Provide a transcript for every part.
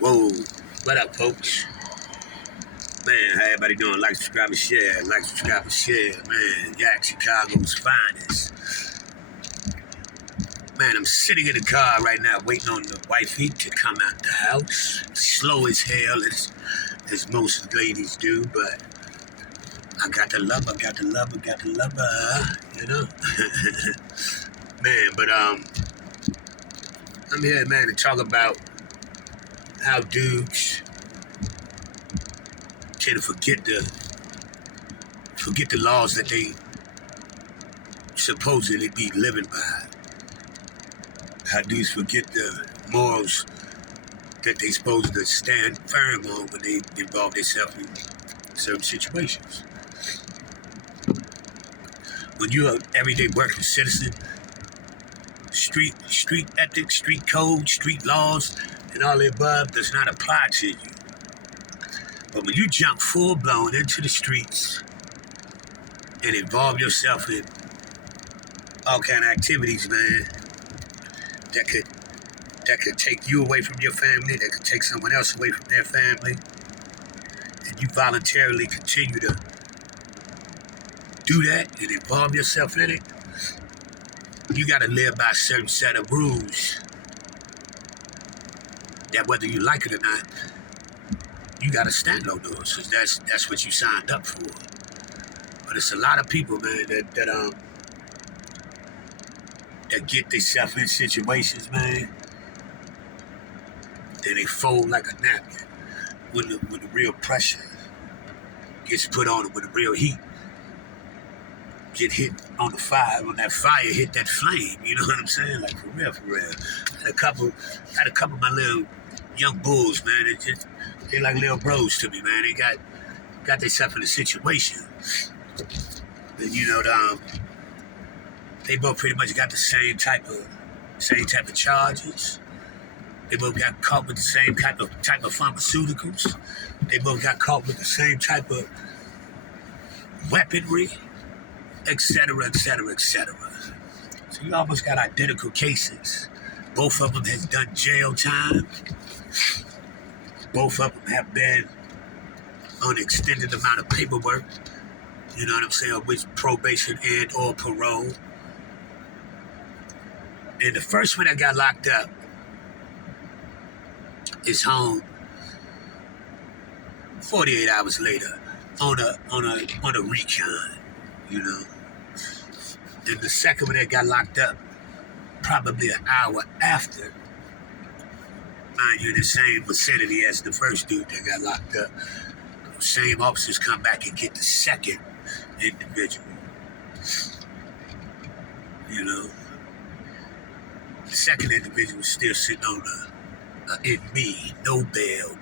Whoa, what up, folks? Man, how everybody doing? Like, subscribe, and share. Like, subscribe, and share. Man, Yak, Chicago's finest. Man, I'm sitting in the car right now waiting on the wifey to come out the house. Slow as hell, as most ladies do, but I got the love, you know? Man, but I'm here, man, to talk about how dudes tend to forget the laws that they supposedly be living by. How dudes forget the morals that they supposed to stand firm on when they involve themselves in certain situations. When you're an everyday working citizen, street ethics, street code, street laws, and all the above does not apply to you. But when you jump full blown into the streets and involve yourself in all kind of activities, man, that could take you away from your family, that could take someone else away from their family, and you voluntarily continue to do that and involve yourself in it, you got to live by a certain set of rules that whether you like it or not, you got to stand on those, because that's what you signed up for. But it's a lot of people, man, that get themselves in situations, man, and they fold like a napkin when the real pressure gets put on them, when the real heat get hit on the fire, when that fire hit that flame, you know what I'm saying? Like, for real. Had a couple of my little young bulls, man. They like little bros to me, man. They got themselves in a situation. And, you know, they both pretty much got the same type of charges. They both got caught with the same type of pharmaceuticals. They both got caught with the same type of weaponry, etc., etc., etc. So you almost got identical cases. Both of them has done jail time. Both of them have been on an extended amount of paperwork. You know what I'm saying? With probation and or parole. And the first one that got locked up is home 48 hours later on a recon, you know. And the second one that got locked up probably an hour after, mind you, in the same vicinity as the first dude that got locked up. Those same officers come back and get the second individual. You know, the second individual is still sitting on in me, no bail.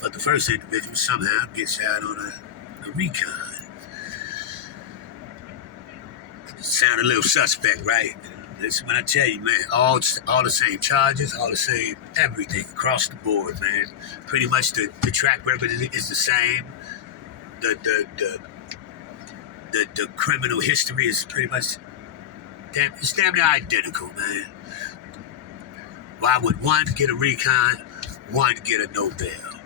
But the first individual somehow gets out on a recon. Sound a little suspect, right? Listen, when I tell you, man, all the same charges, all the same everything across the board, man. Pretty much the track record is the same. The criminal history is pretty much damn near identical, man. Why would one get a recon, one get a no bail?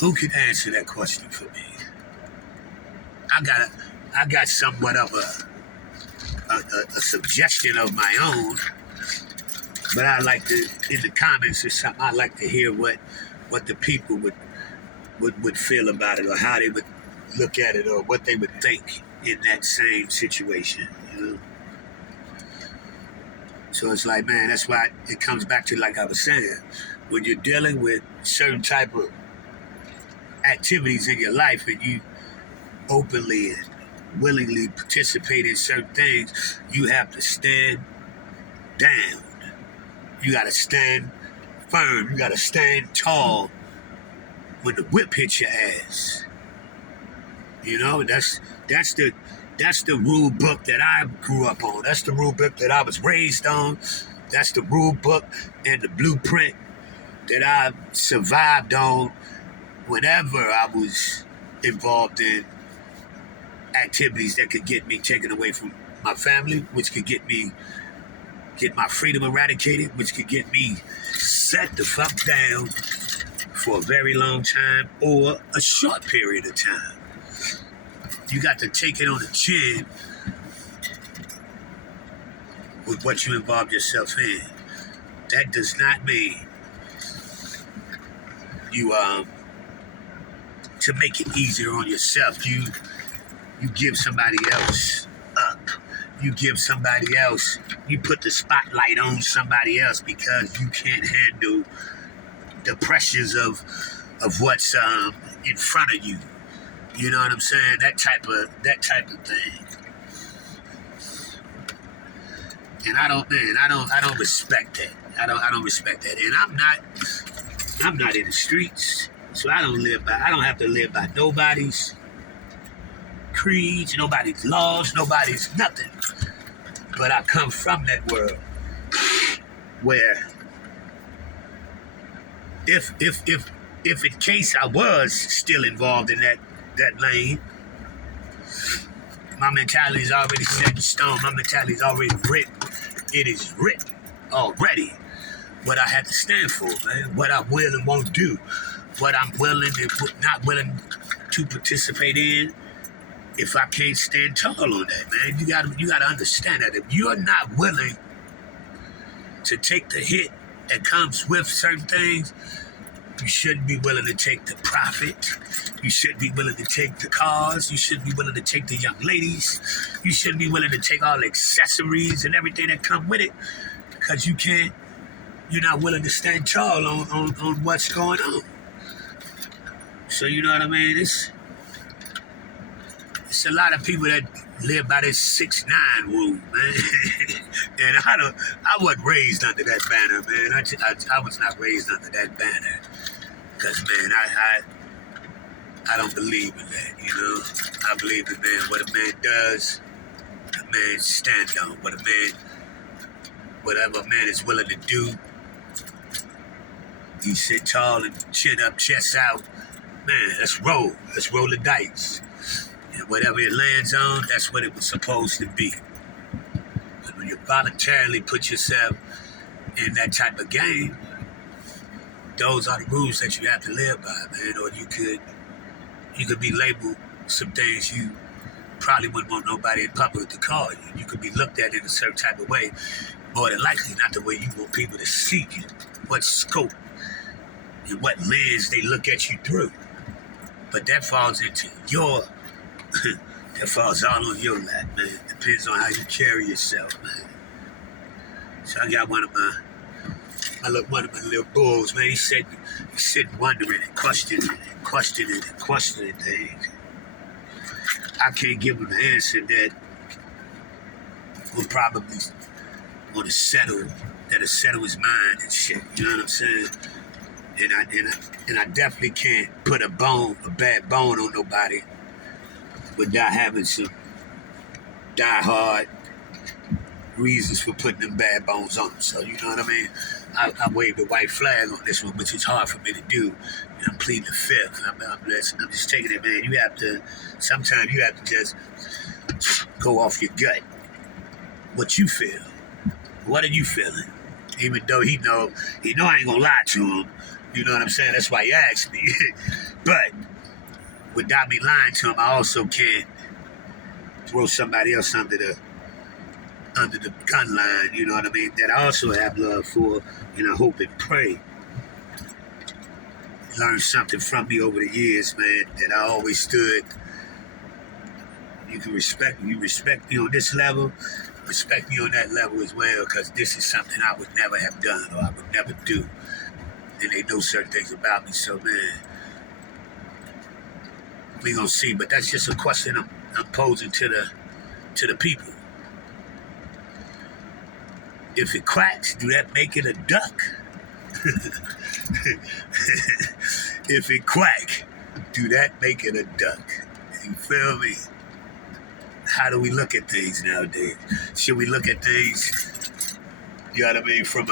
Who can answer that question for me? I got somewhat of a suggestion of my own, but I like to, in the comments or something, I like to hear what the people would feel about it, or how they would look at it, or what they would think in that same situation, you know? So it's like, man, that's why it comes back to, like I was saying, when you're dealing with certain type of activities in your life and you openly and willingly participate in certain things, you have to stand down. You got to stand firm. You got to stand tall when the whip hits your ass. You know, that's the rule book that I grew up on. That's the rule book that I was raised on. That's the rule book and the blueprint that I survived on whenever I was involved in activities that could get me taken away from my family, which could get me get my freedom eradicated, which could get me set the fuck down for a very long time or a short period of time. You got to take it on the chin with what you involve yourself in. That does not mean you to make it easier on yourself. You give somebody else up. You give somebody else. You put the spotlight on somebody else because you can't handle the pressures of what's in front of you. You know what I'm saying? That type of thing. And I don't respect that. I don't respect that. And I'm not in the streets, so I don't have to live by nobody's creeds, nobody's laws, nobody's nothing. But I come from that world where if in case I was still involved in that lane, my mentality is already set in stone. My mentality is already written. It is written already. What I have to stand for, man. What I will and won't do. What I'm willing and not willing to participate in. If I can't stand tall on that, man, you gotta understand that if you're not willing to take the hit that comes with certain things, you shouldn't be willing to take the profit. You shouldn't be willing to take the cars. You shouldn't be willing to take the young ladies. You shouldn't be willing to take all the accessories and everything that come with it because you're not willing to stand tall on what's going on. So you know what I mean? It's a lot of people that live by this 6ix9ine rule, man. And I wasn't raised under that banner, man. I was not raised under that banner. Because, man, I don't believe in that, you know. I believe in, man, what a man does, a man stand on. Whatever a man is willing to do, he sit tall and chin up, chest out. Man, let's roll. Let's roll the dice. And whatever it lands on, that's what it was supposed to be. But when you voluntarily put yourself in that type of game, those are the rules that you have to live by, man. Or you could be labeled some things you probably wouldn't want nobody in public to call you. You could be looked at in a certain type of way, more than likely not the way you want people to see you. What scope and what lens they look at you through. But that falls into that falls all on your lap, man. Depends on how you carry yourself, man. So I got one of my little bulls, man. He's sitting wondering and questioning things. I can't give him the answer that will probably want to settle his mind and shit. You know what I'm saying? And I definitely can't put a bad bone on nobody without having some die-hard reasons for putting them bad bones on them. So, you know what I mean? I waved the white flag on this one, which is hard for me to do. And I'm pleading the fifth. I'm just taking it, man. Sometimes you have to just go off your gut. What you feel. What are you feeling? Even though he know I ain't gonna lie to him. You know what I'm saying? That's why he asked me. But without me lying to him, I also can't throw somebody else under the gun line, you know what I mean, that I also have love for, and I hope and pray learned something from me over the years, man, that I always stood. You respect me on this level, respect me on that level as well, because this is something I would never have done or I would never do. And they know certain things about me, so man, we gonna see. But that's just a question I'm posing to the people. If it cracks, do that make it a duck? If it quack, do that make it a duck? You feel me? How do we look at things nowadays? Should we look at things, you know what I mean, from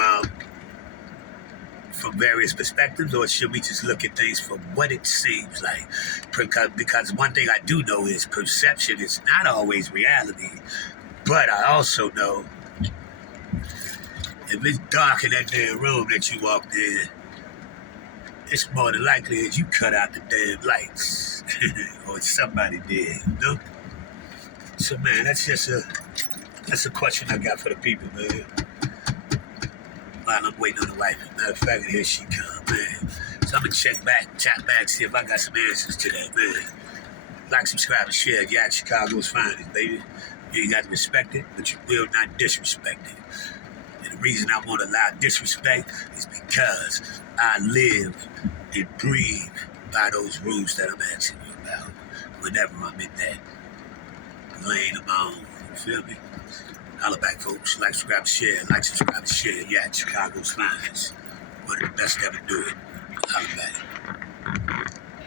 various perspectives, or should we just look at things for what it seems like? Because one thing I do know is perception is not always reality, but I also know if it's dark in that damn room that you walked in, it's more than likely that you cut out the damn lights. Or somebody did, you know? So man, that's a question I got for the people, man. While I'm waiting on the wife. Matter of fact, here she come, man. So I'm gonna chat back, see if I got some answers to that, man. Like, subscribe, and share. Yeah, Chicago's finest, baby. You ain't got to respect it, but you will not disrespect it. And the reason I won't allow disrespect is because I live and breathe by those rules that I'm asking you about. Whenever I'm in that lane of my own, you feel me? Holla back, folks. Like, subscribe, share. Like, subscribe, share. Yeah, Chicago's finest. One of the best ever do it. Holla back.